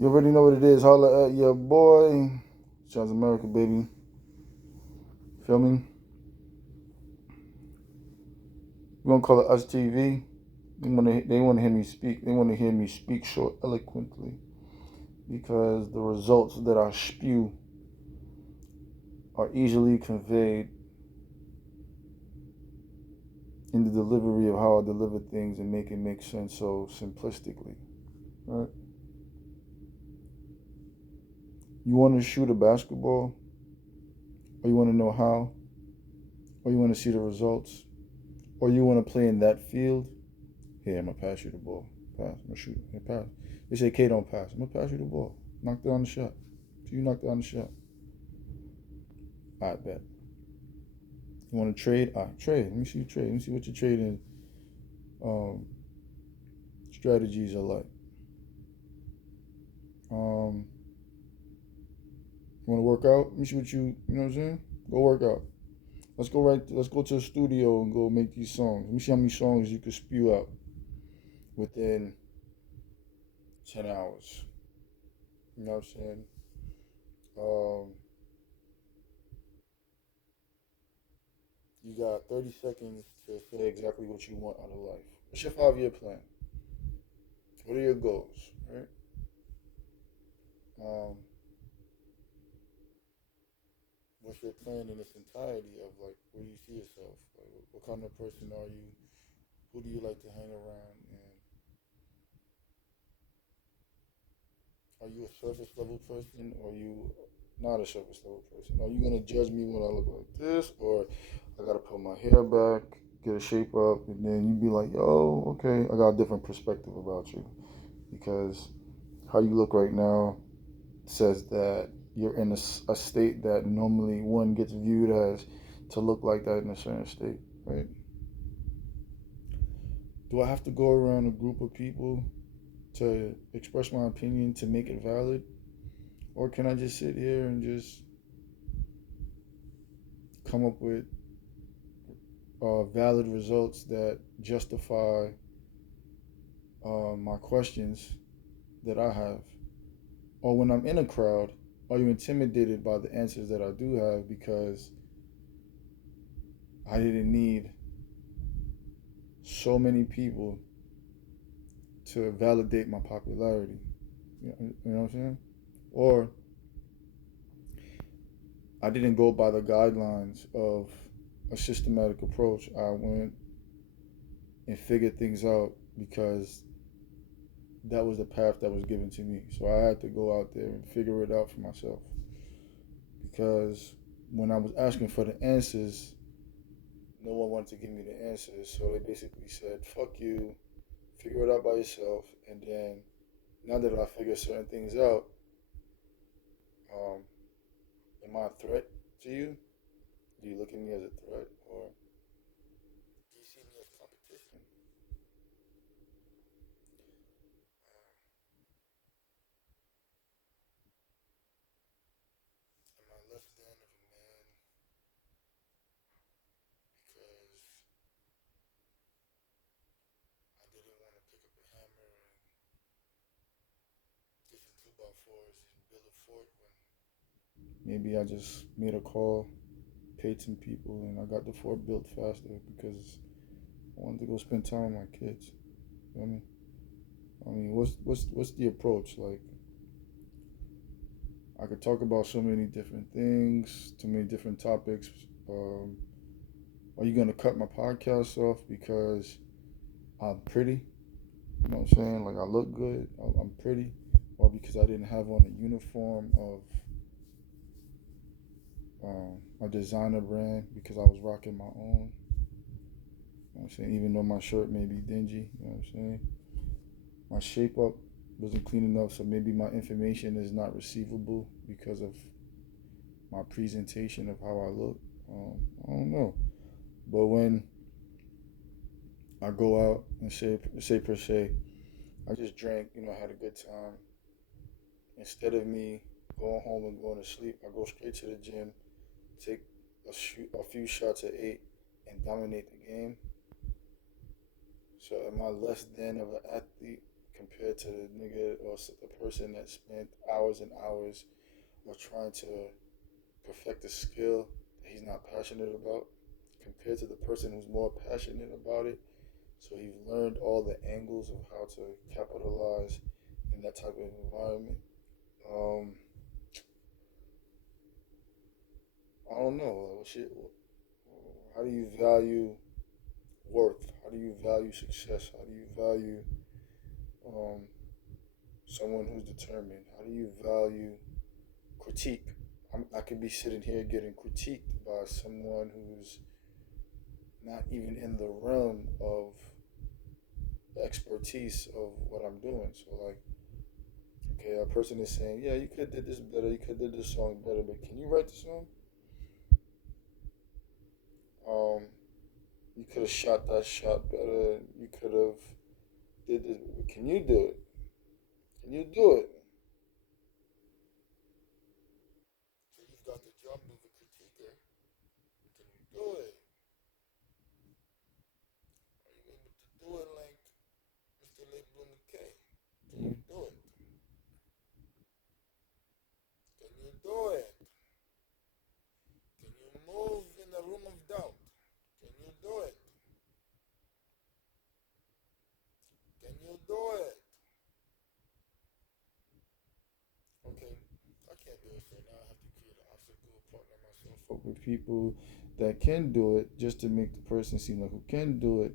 You already know what it is. Holla at your boy. Sounds America, baby. Feel me? We gonna call it Us TV. They wanna hear me speak. They wanna hear me speak short, eloquently, because the results that I spew are easily conveyed in the delivery of how I deliver things and make it make sense so simplistically. Right? You want to shoot a basketball, or you want to know how, or you want to see the results, or you want to play in that field. Hey, I'm gonna pass you the ball. Pass. I'm gonna shoot. Hey, pass. They say K don't pass. I'm gonna pass you the ball. Knock down the shot. So you knock down the shot. I bet. You want to trade? All right, trade. Let me see you trade. Let me see what your trading um, strategies are like. You want to work out? Let me see what you know what I'm saying? Go work out. Let's go to the studio and go make these songs. Let me see how many songs you could spew out within 10 hours. You know what I'm saying? Um, you got 30 seconds to say exactly what you want out of life. What's your 5 year plan? What are your goals? Right? Um, what's your plan in its entirety of like where do you see yourself? Like, what kind of person are you? Who do you like to hang around? And are you a surface level person, or are you not a surface level person? Are you gonna judge me when I look like this, or I gotta put my hair back, get a shape up, and then you be like, "Yo, okay, I got a different perspective about you," because how you look right now says that you're in a state that normally one gets viewed as to look like that in a certain state, right? Do I have to go around a group of people to express my opinion to make it valid? Or can I just sit here and just come up with valid results that justify my questions that I have? Or when I'm in a crowd, are you intimidated by the answers that I do have because I didn't need so many people to validate my popularity? You know what I'm saying? Or I didn't go by the guidelines of a systematic approach. I went and figured things out because that was the path that was given to me. So I had to go out there and figure it out for myself. Because when I was asking for the answers, no one wanted to give me the answers. So they basically said, fuck you, figure it out by yourself. And then now that I figure certain things out, um, am I a threat to you? Do you look at me as a threat? Or do you see me as competition? Am I less than of a man because I didn't want to pick up a hammer and get some 2x4s and build a fort when maybe I just made a call, paid some people, and I got the fort built faster because I wanted to go spend time with my kids. You know what I mean? What's the approach? Like, I could talk about so many different things, too many different topics. Um, are you gonna cut my podcast off because I'm pretty? You know what I'm saying? Like I look good, I'm pretty, or because I didn't have on a uniform of a designer brand because I was rocking my own. You know what I'm saying? Even though my shirt may be dingy, you know what I'm saying? My shape up wasn't clean enough, so maybe my information is not receivable because of my presentation of how I look. I don't know. But when I go out and say per se, I just drank, had a good time. Instead of me going home and going to sleep, I go straight to the gym, take a few shots at 8, and dominate the game. So am I less than of an athlete compared to the nigga or the person that spent hours and hours or trying to perfect a skill that he's not passionate about, compared to the person who's more passionate about it. So he's learned all the angles of how to capitalize in that type of environment. Um, I don't know. How do you value worth? How do you value success? How do you value um, someone who's determined? How do you value critique? I could be sitting here getting critiqued by someone who's not even in the realm of expertise of what I'm doing. So like, okay, a person is saying, yeah, you could have did this better, you could have did this song better, but can you write the song? Um, you could have shot that shot better. You could have did this. Can you do it? Can you do it? So you've got the job of a critiquer. Can you do it? Are you able to do it like Mr. L8K? Can you do it? Can you do it? Can you move in a room of doubt? Can you do it? Can you do it? Okay, I can't do it, so now I have to create an obstacle, partner myself up with people that can do it just to make the person seem like who can do it.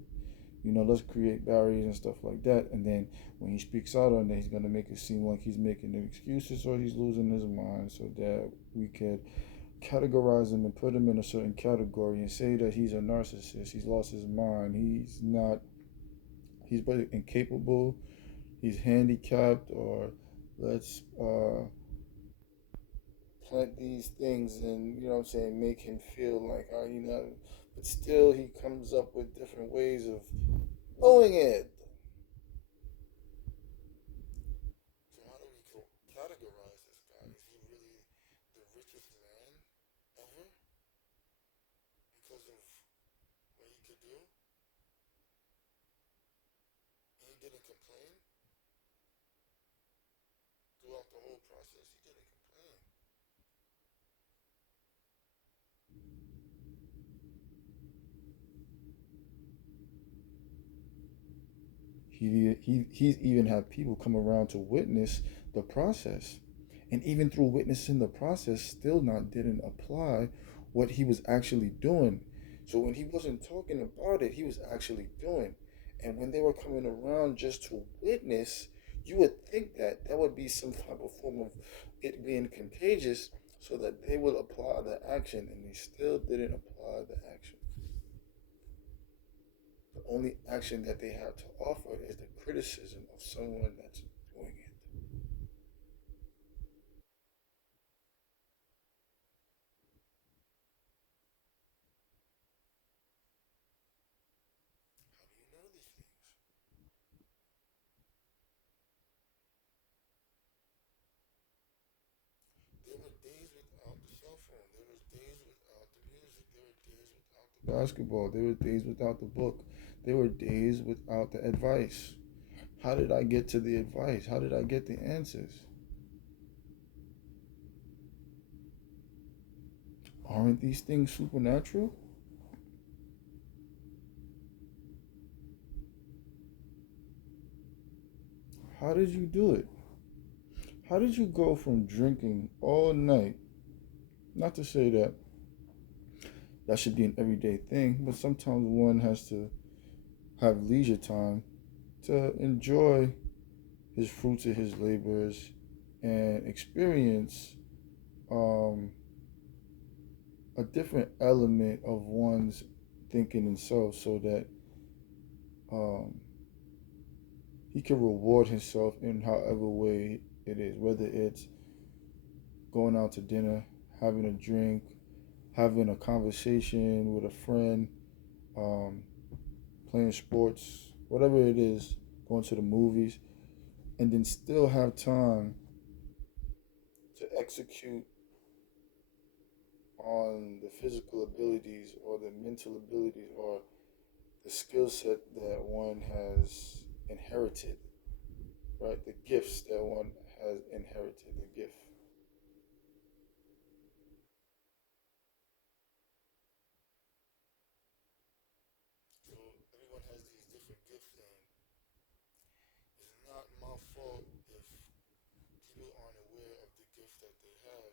Let's create barriers and stuff like that. And then when he speaks out on it, he's gonna make it seem like he's making the excuses or he's losing his mind, so that we could categorize him and put him in a certain category and say that he's a narcissist, he's lost his mind, he's not, he's incapable, he's handicapped, or let's plant these things and you know what I'm saying, make him feel like but still he comes up with different ways of doing it. So how do we categorize this guy? Is he really the richest man ever because of what he could do? And he didn't complain throughout the whole process. He didn't complain. He's even had people come around to witness the process, and even through witnessing the process, still not didn't apply what he was actually doing. So when he wasn't talking about it, he was actually doing. And when they were coming around just to witness, you would think that that would be some type of form of it being contagious, so that they would apply the action, and they still didn't apply the action. The only action that they have to offer is the criticism of someone that's doing it. How do you know these things? There were days without the cell phone. There was days without the music. There were days without the basketball. There were days without the book. There were days without the advice. How did I get to the advice? How did I get the answers? Aren't these things supernatural? How did you do it? How did you go from drinking all night? Not to say that that should be an everyday thing, but sometimes one has to have leisure time to enjoy his fruits of his labors and experience um, a different element of one's thinking and self, so that um, he can reward himself in however way it is, whether it's going out to dinner, having a drink, having a conversation with a friend, um, playing sports, whatever it is, going to the movies, and then still have time to execute on the physical abilities or the mental abilities or the skill set that one has inherited. right? The gifts that one has inherited, the gift. So everyone has these different gifts, and it's not my fault if people aren't aware of the gifts that they have.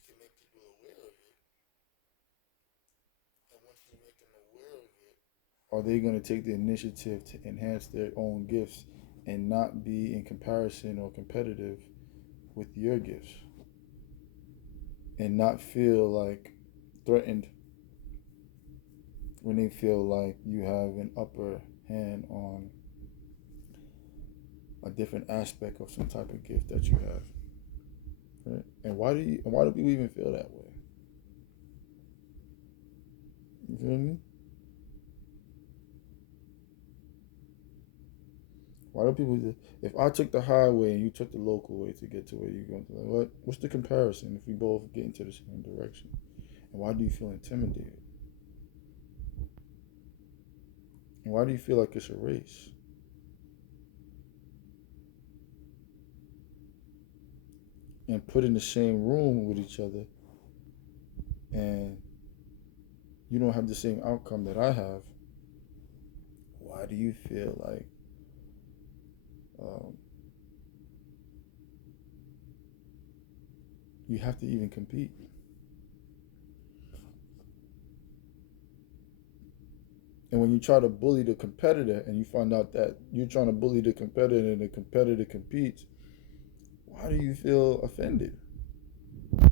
You can make people aware of it, and once you make them aware of it, are they going to take the initiative to enhance their own gifts and not be in comparison or competitive with your gifts and not feel like threatened when they feel like you have an upper hand on a different aspect of some type of gift that you have, right? And why do people even feel that way? You feel me? Why do people? If I took the highway and you took the local way to get to where you're going to, like, what's the comparison if we both get into the same direction? And why do you feel intimidated? And why do you feel like it's a race? And put in the same room with each other, and you don't have the same outcome that I have. Why do you feel like um, you have to even compete? And when you try to bully the competitor and you find out that you're trying to bully the competitor and the competitor competes, why do you feel offended? You feel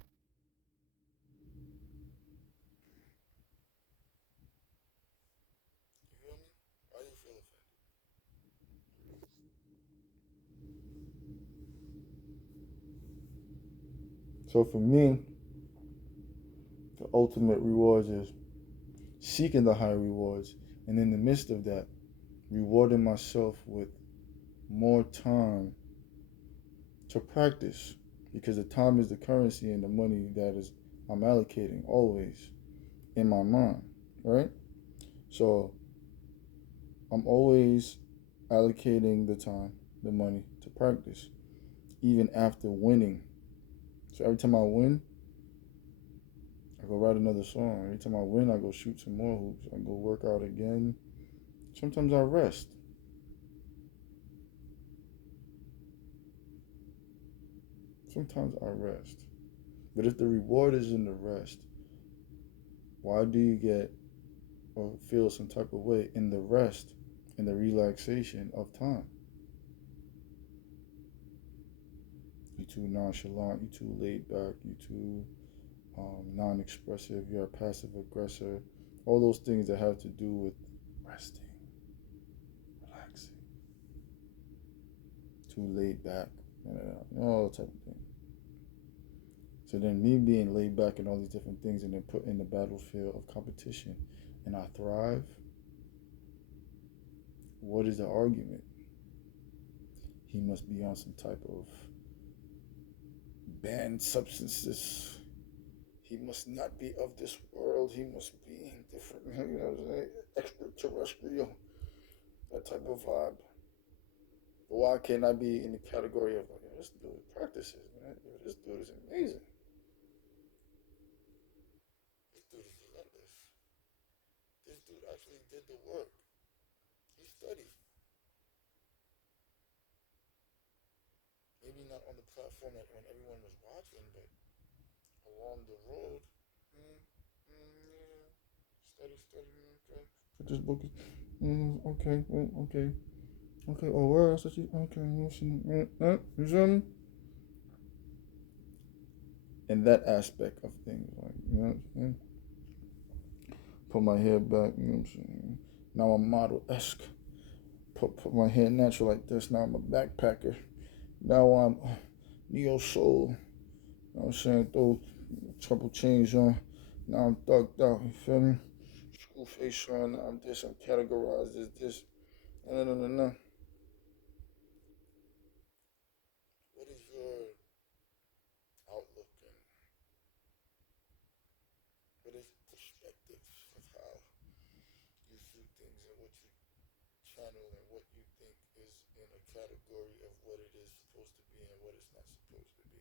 me? Why do you feel offended? So for me, the ultimate rewards is seeking the high rewards, and in the midst of that, rewarding myself with more time to practice, because the time is the currency and the money that is I'm allocating always in my mind, right? So I'm always allocating the time, the money to practice, even after winning. So every time I win, I go write another song. Every time I win, I go shoot some more hoops. I go work out again. Sometimes I rest. Sometimes I rest. But if the reward is in the rest, why do you get or feel some type of way in the rest and the relaxation of time? You too nonchalant, you too laid back, you too non-expressive, you're a passive aggressor. All those things that have to do with resting, relaxing, too laid back, all that type of thing. So then me being laid back and all these different things and then put in the battlefield of competition and I thrive, what is the argument? He must be on some type of banned substances. He must not be of this world. He must be different, you know what I'm saying? Extraterrestrial, that type of vibe. But why can't I be in the category of like, this dude practices, man? This dude is amazing. This dude is relentless. This dude actually did the work. He studied. Maybe not on the platform that when everyone was watching, but along the road. Yeah. Study, study, okay. Put this book. Okay, okay, okay. Oh, where else? Okay, you see me? And that aspect of things, like you know what I'm saying? Put my hair back. You know what I'm saying? Now I'm model esque. Put my hair natural like this. Now I'm a backpacker. Now I'm neo soul. You know what I'm saying? Throw trouble chains on. Now I'm thugged out. You feel me? School face on. Now I'm this. I'm categorized as this. No, no, no, no, no. What is your outlook and what is your perspective of how you view things and what you channel and what you think is category of what it is supposed to be and what it's not supposed to be.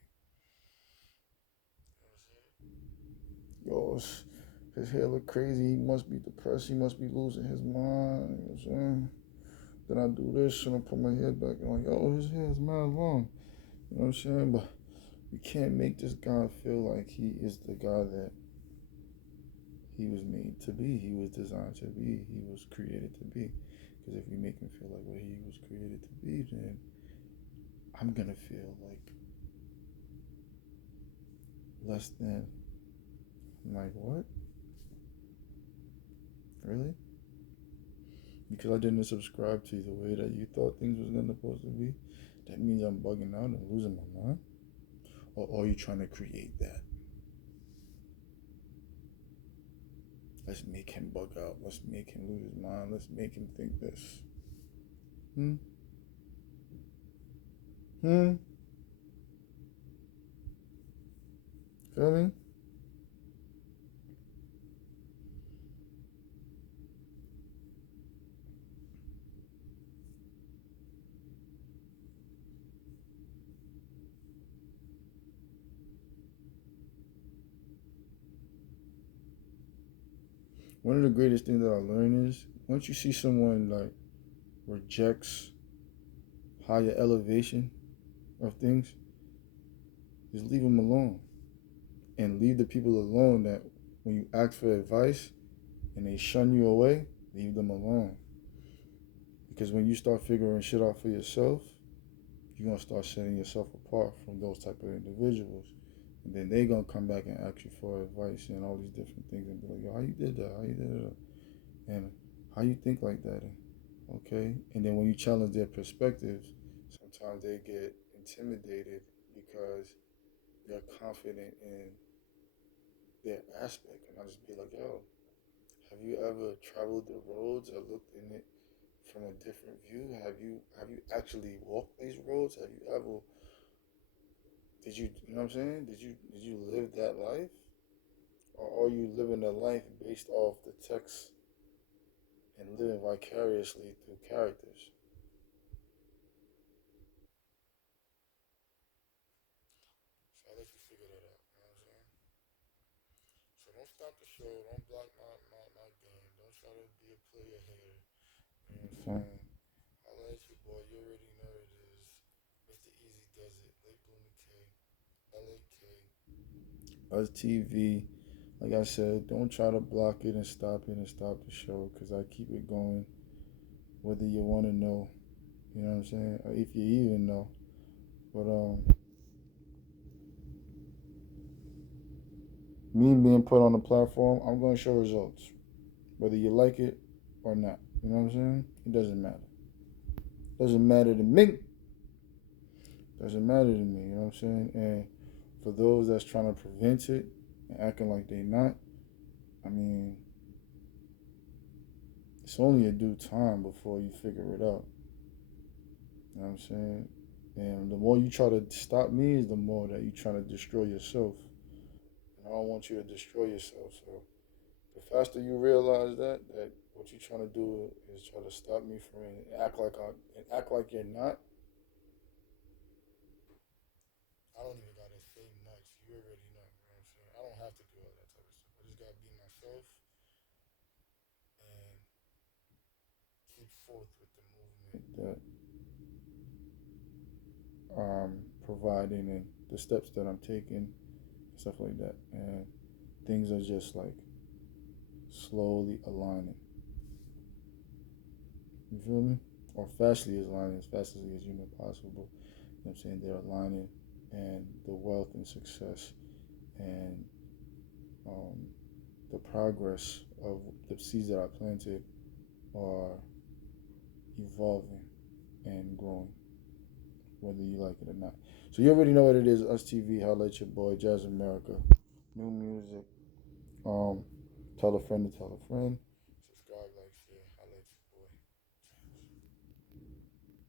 You know what I'm saying? Yo, his hair look crazy. He must be depressed. He must be losing his mind. You know what I'm saying? Then I do this and I put my head back and I'm like, yo, his hair is mad long. You know what I'm saying? But you can't make this guy feel like he is the guy that he was made to be. He was designed to be. He was created to be. Because if we make him feel like what he was created to be, then I'm gonna feel like less than. I'm like, what? Really? Because I didn't subscribe to the way that you thought things was gonna supposed to be. That means I'm bugging out and losing my mind. Or are you trying to create that? Let's make him bug out. Let's make him lose his mind. Let's make him think this. Hmm? Hmm? Feel me? One of the greatest things that I learned is once you see someone like rejects higher elevation of things, just leave them alone. And leave the people alone that when you ask for advice and they shun you away, leave them alone. Because when you start figuring shit out for yourself, you're gonna start setting yourself apart from those type of individuals. And then they gonna come back and ask you for advice and all these different things and be like, yo, how you did that? How you did that? And how you think like that? And, okay. And then when you challenge their perspectives, sometimes they get intimidated because they're confident in their aspect. And I just be like, yo, have you ever traveled the roads or looked in it from a different view? Have you actually walked these roads? Have you ever you know what I'm saying? Did you live that life? Or are you living a life based off the text and living vicariously through characters? So I let you figure that out, you know what I'm saying? So don't stop the show, don't block my game, don't try to be a player hater. You know what I'm saying? I'll let you boy, you already know it is. Mr. Easy does it, Late Bloomy K, L8K. Us TV. Like I said, don't try to block it and stop the show because I keep it going whether you want to know, you know what I'm saying, or if you even know. But me being put on the platform, I'm going to show results, whether you like it or not. You know what I'm saying? It doesn't matter. Doesn't matter to me. Doesn't matter to me. You know what I'm saying? And for those that's trying to prevent it and acting like they not, I mean, it's only a due time before you figure it out. You know what I'm saying? And the more you try to stop me is the more that you try to destroy yourself. And I don't want you to destroy yourself. So the faster you realize that what you're trying to do is try to stop me from it and act like you're not. I don't even gotta say much. You already know. You know what I'm saying? I don't have to do all that type of stuff. I just gotta be myself and keep forth with the movement that I'm providing and the steps that I'm taking, stuff like that. And things are just like slowly aligning. You feel me? Or fastly is aligning as fast as humanly possible. You know what I'm saying? They're aligning and the wealth and success and um, the progress of the seeds that I planted are evolving and growing, whether you like it or not. So you already know what it is. Us TV, holla at your boy, Jazz America. New music. Um, tell a friend to tell a friend.